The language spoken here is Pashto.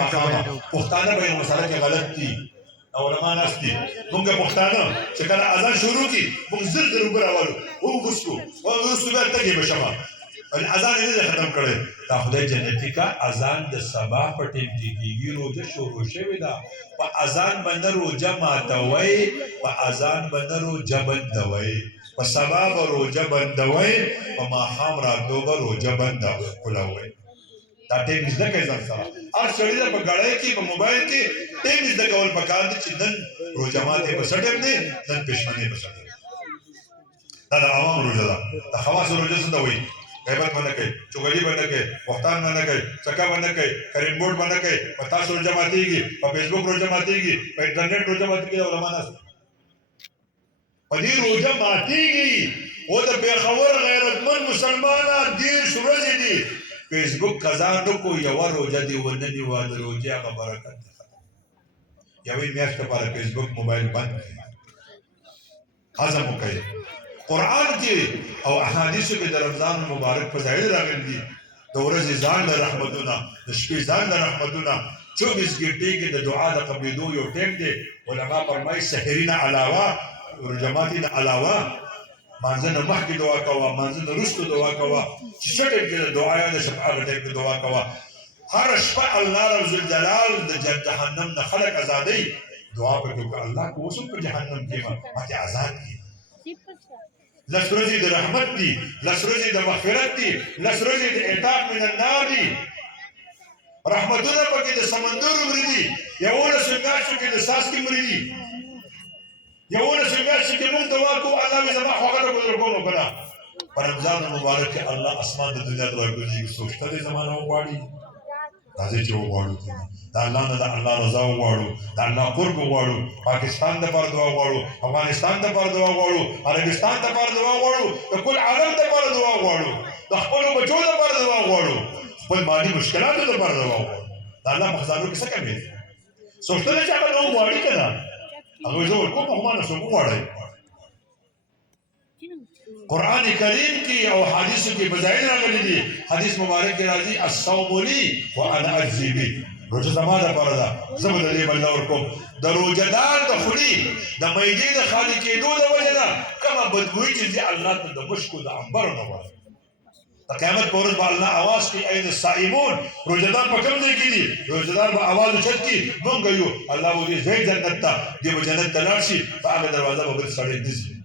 ماخامه پښتانه به یو مسله کې غلط دي علماء ناس دي موږ پښتانه چې کله اذان شروع کی موږ زر زر وګراوالو او غوښتو او غوښتو به تګي بشما اذان یې ختم کړي دا خدای جنتی کا اذان د سبا په ټیم کې کیږي روزه شروع شوی دا په اذان باندې روزه ماتوي په اذان باندې روزه بندوي په سبا به روزه بندوي په ماښام راتلو به روزه بندوي دا ټیم زده کوي ځان سره هر سړی په غړای کې په موبایل کې ټیم زده کول پکار دي چې نن روزه ماته په سټم دي نن پښمنه په سټم دا د عوام روزه ده د خواص روزه څه دوی غیبت باندې کوي چوغلی باندې کوي وختان باندې کوي څکا باندې کوي کریم بورډ باندې کوي پتا سو روزه ماتيږي په فیسبوک روزه ماتيږي په انټرنیټ روزه ماتيږي علماء ناس په دې روزه ماتيږي او د پیښور غیرتمن مسلمانان دیر ورځې دي فیسبوک قضا نو کو یو روزه دی ونني و د روزه هغه برکت یوې میاشت لپاره فیسبوک موبایل بند کړئ هضم وکړئ قرآن کې او احادیثو کې د رمضان مبارک فضایل راغلي دي د ورځې ځان له رحمتونه د شپې ځان له رحمتونه 24 ګنټې کې د دعا د قبلېدو یو ټیم دی علما فرمایي سحرینه علاوه رجماتینه علاوه مانځنه مخکې دعا کوه مانځنه وروسته دعا کوه چې څه ټیم کې د دعا یا د شفاعت ټیم کې دعا کوه هر شپه الله رب الجلال د جهنم نه خلق آزادۍ دعا پکې وکړه الله کو اوس په جهنم کې ما آزاد کړي لس ورځې د رحمت دي لس ورځې د مغفرت دي لس ورځې د اعتاق من النار دي رحمتونه پکې د سمندر وریدي یوولس میاشتو کې د څاڅکي وریدي یوولس میاشتو کې موږ دعا کوو الله مې زما خوښه ده ګذر کوم وکړه په رمضان مبارک کې الله اسمان د دنیا ته راګرځي سوچته دې زمانه وغواړي راځي چې وغواړو د الله نه د الله رضا وغواړو د الله قرب وغواړو پاکستان دپاره دعا غواړو افغانستان دپاره دعا غواړو عربستان دپاره دعا غواړو د ټول عالم دپاره دعا غواړو د خپلو بچو دپاره دعا غواړو خپل مالي مشکلاتو دپاره دعا غواړو د الله په خزانو کې څه کمی دی سوچته چې هغه نه وغواړي که نه هغه زه ورکوم خو ما نه څوک وغواړئ قرآن کریم کی او حدیث کی فضائل راغلي دي حدیث مبارک کې راځي الصوم لي وانا اجزي به روزه زما لپاره ده زه به د دې بل ورکوم د روزهدار د خولي د معدې د خالي کېدو د وجه نه کومه بدبویي چې دي الله ته د مشکو د عنبرو نه وایي د قیامت په ورځ به الله اواز کوي اين الصائمون روزهدار په کوم ځای کې دي روزهدار به اواز اوچت کړي مونږ یو الله به دې ځای جنت ته دې به جنت ته لاړ شي په هغه دروازه به بل سړی نه ځي